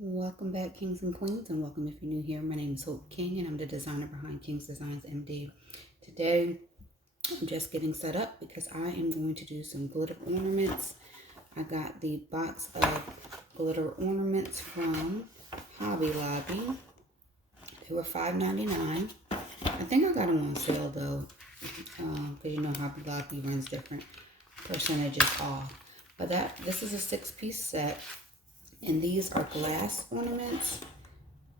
Welcome back, Kings and Queens, and welcome if you're new here. My name is Hope King, and I'm the designer behind King's Designs MD. Today, I'm just getting set up because I am going to do some glitter ornaments. I got the box of glitter ornaments from Hobby Lobby. They were $5.99. I think I got them on sale though, because you know Hobby Lobby runs different percentages off. But this is a 6-piece set. And these are glass ornaments.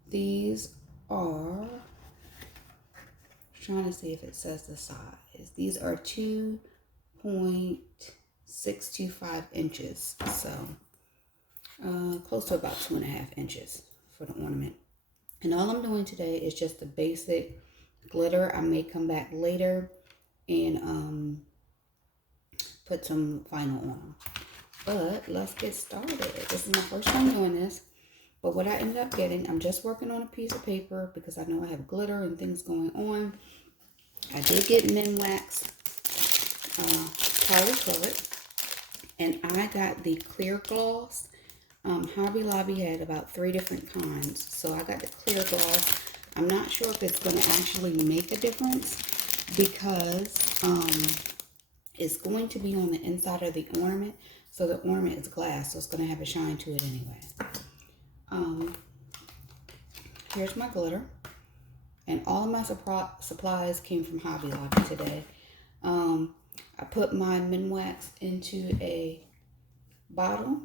These are, trying to see if it says the size. These are 2.625 inches. So close to about 2.5 inches for the ornament. And all I'm doing today is just the basic glitter. I may come back later and put some vinyl on them. But let's get started. This is my first time doing this. But what I ended up getting, I'm just working on a piece of paper because I know I have glitter and things going on. I did get Minwax powder coat. And I got the clear gloss. Hobby Lobby had about 3 different kinds. So I got the clear gloss. I'm not sure if it's going to actually make a difference because it's going to be on the inside of the ornament. So the ornament is glass, so it's going to have a shine to it anyway. Here's my glitter. And all of my supplies came from Hobby Lobby today. I put my Minwax into a bottle.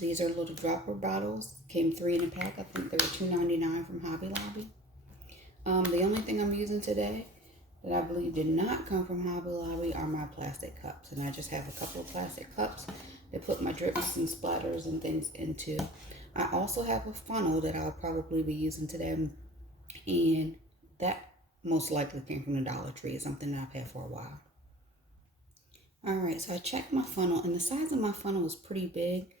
These are little dropper bottles. Came 3 in a pack. I think they were $2.99 from Hobby Lobby. The only thing I'm using today that I believe did not come from Hobby Lobby are my plastic cups. And I just have a couple of plastic cups to put my drips and splatters and things into. I also have a funnel that I'll probably be using today. And that most likely came from the Dollar Tree. It's something that I've had for a while. Alright, so I checked my funnel. And the size of my funnel is pretty big.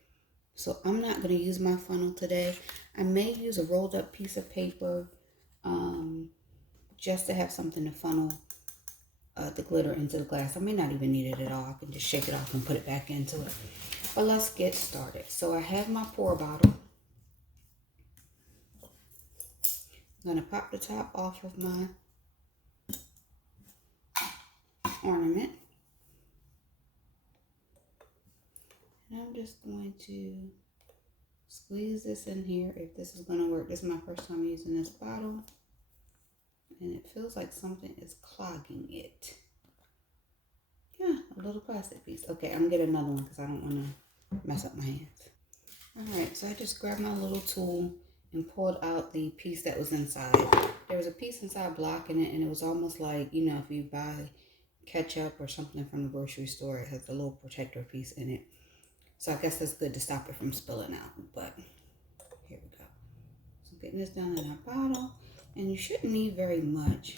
So I'm not going to use my funnel today. I may use a rolled up piece of paper just to have something to funnel the glitter into the glass. I may not even need it at all. I can just shake it off and put it back into it. But let's get started. So I have my pour bottle. I'm going to pop the top off of my ornament. And I'm just going to squeeze this in here if this is going to work. This is my first time using this bottle. And it feels like something is clogging it. Yeah, a little plastic piece. Okay, I'm going to get another one because I don't want to mess up my hands. Alright, so I just grabbed my little tool and pulled out the piece that was inside. There was a piece inside blocking it, and it was almost like, you know, if you buy ketchup or something from the grocery store, it has a little protector piece in it. So I guess that's good to stop it from spilling out, but here we go. So getting this down in our bottle. And you shouldn't need very much.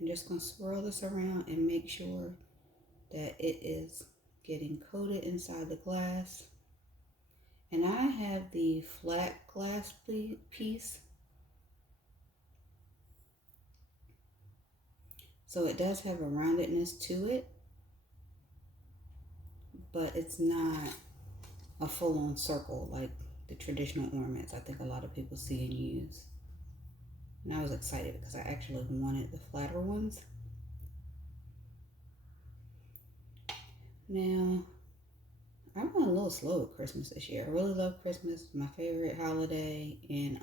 I'm just going to swirl this around and make sure that it is getting coated inside the glass. And I have the flat glass piece. So it does have a roundedness to it. But it's not a full-on circle like the traditional ornaments I think a lot of people see and use. And I was excited because I actually wanted the flatter ones. Now, I went a little slow with Christmas this year. I really love Christmas, my favorite holiday, and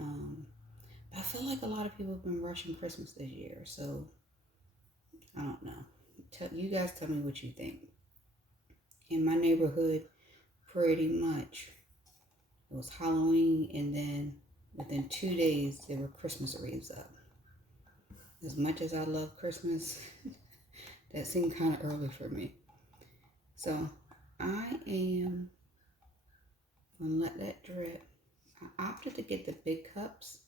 I feel like a lot of people have been rushing Christmas this year, so I don't know. You guys tell me what you think. In my neighborhood, pretty much it was Halloween, and then within 2 days there were Christmas wreaths up. As much as I love Christmas, that seemed kind of early for me. So I am going to let that drip. I opted to get the big cups,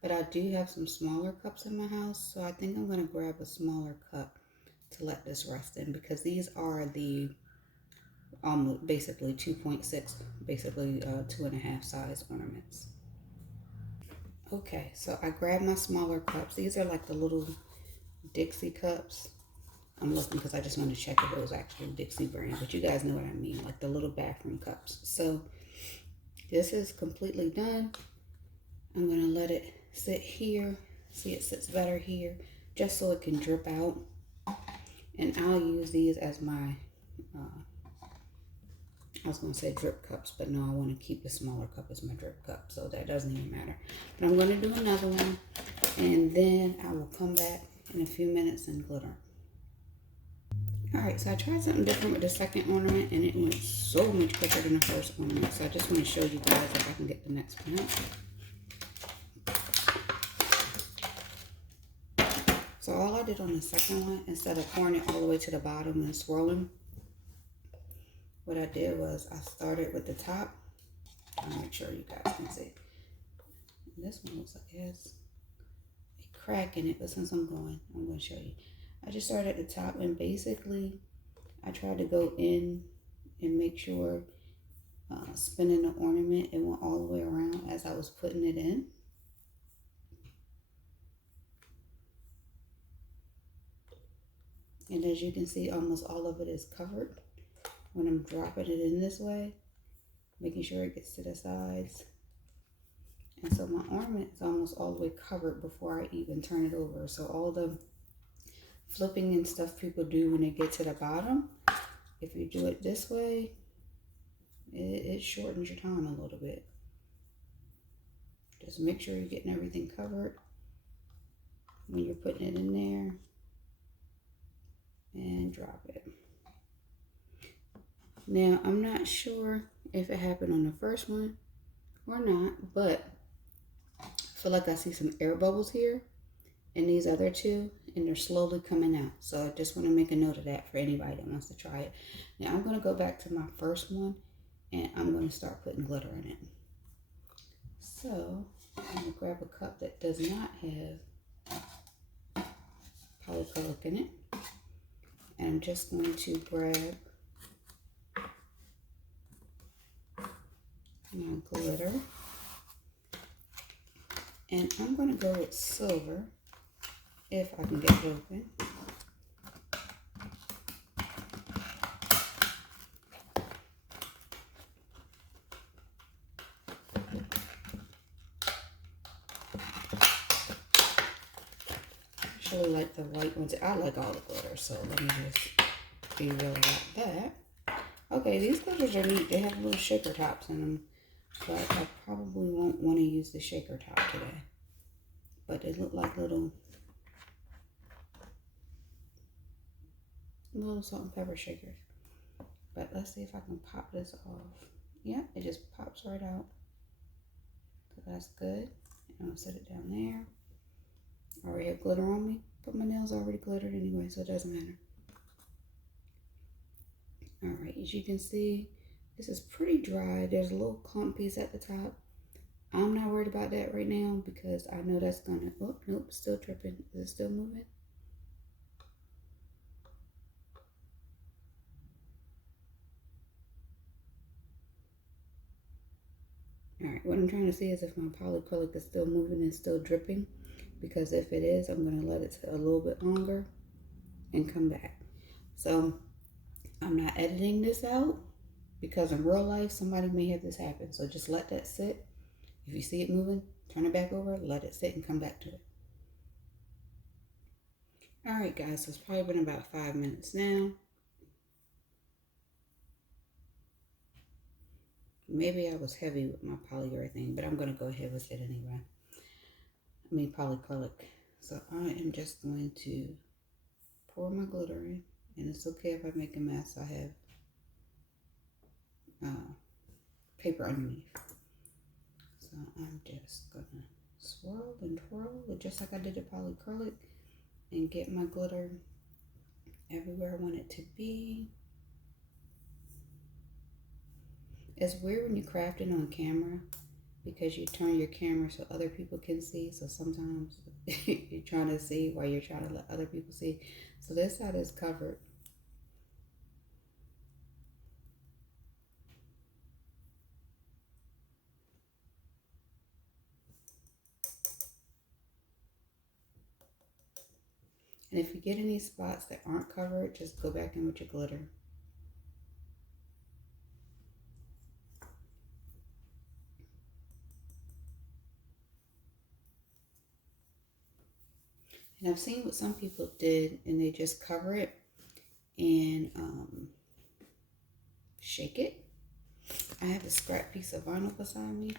but I do have some smaller cups in my house, so I think I'm going to grab a smaller cup to let this rest in, because these are the basically 2.6, basically 2.5 size ornaments. Okay, so I grabbed my smaller cups. These are like the little Dixie cups. I'm looking because I just wanted to check if it was actually Dixie brand, but you guys know what I mean, like the little bathroom cups. So this is completely done. I'm gonna let it sit here. See, it sits better here, just so it can drip out. And I'll use these as my, I was gonna say drip cups, but no, I wanna keep the smaller cup as my drip cup, so that doesn't even matter. But I'm gonna do another one, and then I will come back in a few minutes and glitter. All right, so I tried something different with the second ornament, and it went so much quicker than the first ornament. So I just want to show you guys if I can get the next one out. So all I did on the second one, instead of pouring it all the way to the bottom and swirling, what I did was I started with the top. I'll make sure you guys can see. And this one looks like it has a crack in it, but since I'm going to show you. I just started at the top, and basically I tried to go in and make sure spinning the ornament, it went all the way around as I was putting it in. And as you can see, almost all of it is covered when I'm dropping it in this way, making sure it gets to the sides. And so my ornament is almost all the way covered before I even turn it over. So all the flipping and stuff people do when they get to the bottom, if you do it this way, it shortens your time a little bit. Just make sure you're getting everything covered when you're putting it in there, and drop it. Now, I'm not sure if it happened on the first one or not, but I feel like I see some air bubbles here in these other two, and they're slowly coming out. So I just want to make a note of that for anybody that wants to try it. Now I'm going to go back to my first one, and I'm going to start putting glitter in it. So I'm going to grab a cup that does not have polycrylic in it, and I'm just going to grab my glitter, and I'm going to go with silver if I can get it open. I really like the white ones. I like all the glitter, so let me just be real about that. Okay, these glitters are neat. They have little shaker tops in them, but I probably won't want to use the shaker top today. But they look like little salt and pepper shakers. But let's see if I can pop this off. Yeah, it just pops right out. So that's good. I'm gonna set it down there. I already have glitter on me, but my nails already glittered anyway, so it doesn't matter. All right, as you can see, this is pretty dry. There's a little clump piece at the top. I'm not worried about that right now because I know that's gonna, oh, nope, still dripping. Is it still moving? All right, what I'm trying to see is if my polycrylic is still moving and still dripping, because if it is, I'm gonna let it sit a little bit longer and come back. So I'm not editing this out because in real life, somebody may have this happen. So just let that sit. If you see it moving, turn it back over, let it sit and come back to it. All right, guys, so it's probably been about 5 minutes now. Maybe I was heavy with my polyurethane, but I'm going to go ahead with it anyway. I mean polycrylic. So I am just going to pour my glitter in, and it's okay if I make a mess. I have paper underneath. So I'm just going to swirl and twirl it just like I did the polycrylic and get my glitter everywhere I want it to be. It's weird when you're crafting on camera because you turn your camera so other people can see. So sometimes you're trying to see while you're trying to let other people see. So this side is covered. And if you get any spots that aren't covered, just go back in with your glitter. And I've seen what some people did, and they just cover it and shake it. I have a scrap piece of vinyl beside me.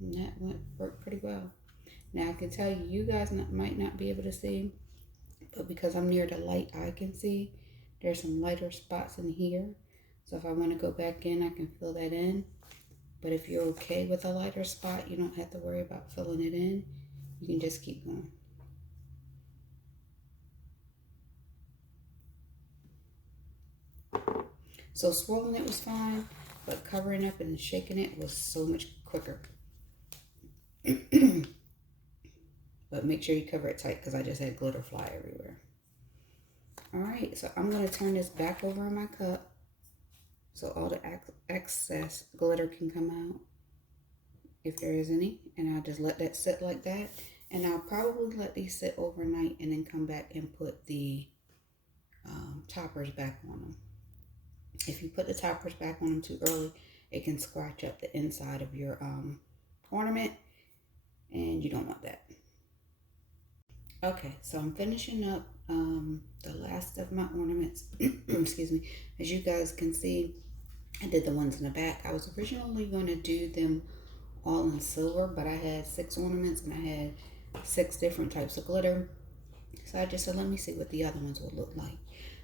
And that worked pretty well. Now I can tell you, you guys might not be able to see, but because I'm near the light, I can see there's some lighter spots in here. So if I want to go back in, I can fill that in. But if you're okay with a lighter spot, you don't have to worry about filling it in. You can just keep going. So swirling it was fine, but covering up and shaking it was so much quicker. But make sure you cover it tight because I just had glitter fly everywhere. All right, so I'm going to turn this back over in my cup so all the excess glitter can come out, if there is any. And I'll just let that sit like that. And I'll probably let these sit overnight and then come back and put the toppers back on them. If you put the toppers back on them too early, it can scratch up the inside of your ornament, and you don't want that. Okay, so I'm finishing up the last of my ornaments. Excuse me. As you guys can see, I did the ones in the back. I was originally going to do them all in silver, but I had 6 ornaments and I had 6 different types of glitter. So I just said, let me see what the other ones would look like.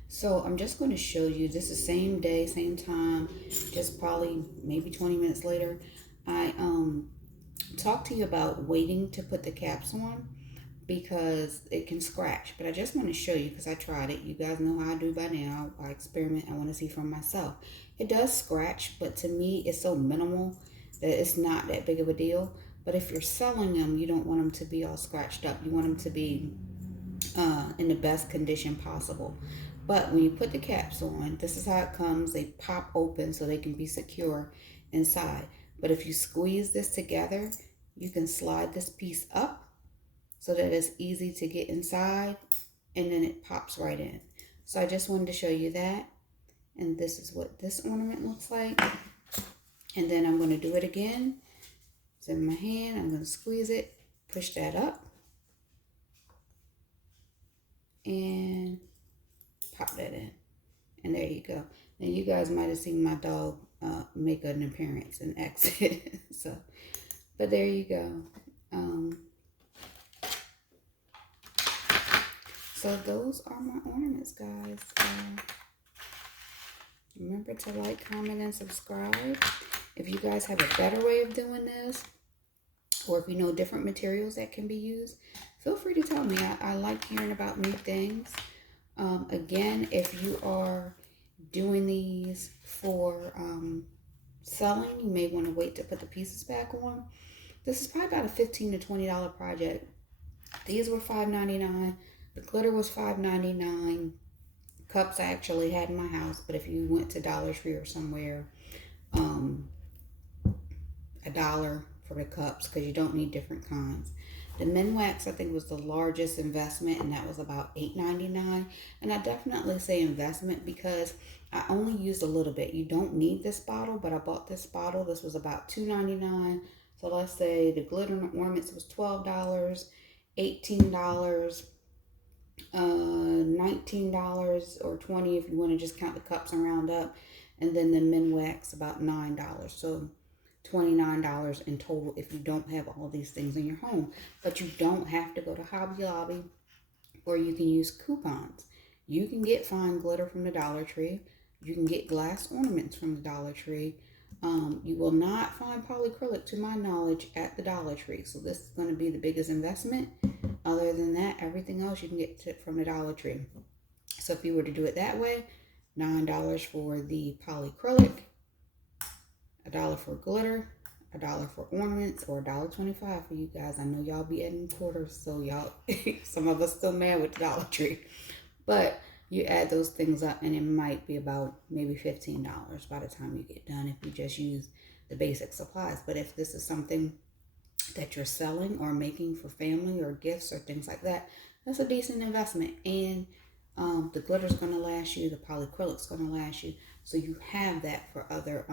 So I'm just going to show you, this is same day, same time, just probably maybe 20 minutes later. I talked to you about waiting to put the caps on because it can scratch, but I just want to show you because I tried it. You guys know how I do by now. I experiment. I want to see for myself. It does scratch, but to me it's so minimal that it's not that big of a deal. But if you're selling them, you don't want them to be all scratched up. You want them to be in the best condition possible. But when you put the caps on, this is how it comes. They pop open so they can be secure inside. But if you squeeze this together, you can slide this piece up so that it's easy to get inside, and then it pops right in. So I just wanted to show you that. And this is what this ornament looks like. And then I'm going to do it again. It's in my hand. I'm going to squeeze it, push that up, and pop that in. And there you go. Now you guys might have seen my dog make an appearance and exit. But there you go. So those are my ornaments, guys. Remember to like, comment, and subscribe. If you guys have a better way of doing this, or if you know different materials that can be used, feel free to tell me. I like hearing about new things. Again, if you are doing these for selling, you may want to wait to put the pieces back on. This is probably about a $15 to $20 project. These were $5.99. The glitter was $5.99. Cups I actually had in my house, but if you went to Dollar Tree or somewhere, $1 for the cups because you don't need different kinds. The Minwax I think was the largest investment, and that was about $8.99. And I definitely say investment because I only used a little bit. You don't need this bottle, but I bought this bottle. This was about $2.99. So let's say the glitter and ornaments was $12, $18, $19 or $20 if you want to just count the cups and round up, and then the Minwax about $9. So $29 in total if you don't have all these things in your home. But you don't have to go to Hobby Lobby, or you can use coupons. You can get fine glitter from the Dollar Tree. You can get glass ornaments from the Dollar Tree. You will not find polyacrylic, to my knowledge, at the Dollar Tree. So this is going to be the biggest investment. Other than that, everything else you can get from the Dollar Tree. So if you were to do it that way, $9 for the polyacrylic, $1 for glitter, $1 for ornaments, or $1.25 for you guys. I know y'all be adding quarters, so y'all, some of us still mad with the Dollar Tree. But you add those things up and it might be about maybe $15 by the time you get done if you just use the basic supplies. But if this is something that you're selling or making for family or gifts or things like that, that's a decent investment. And The glitter's going to last you. The polyacrylic's going to last you. So you have that for other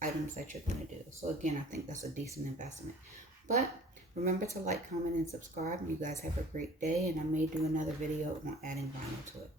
items that you're going to do. So again, I think that's a decent investment. But remember to like, comment, and subscribe. You guys have a great day, and I may do another video on adding vinyl to it.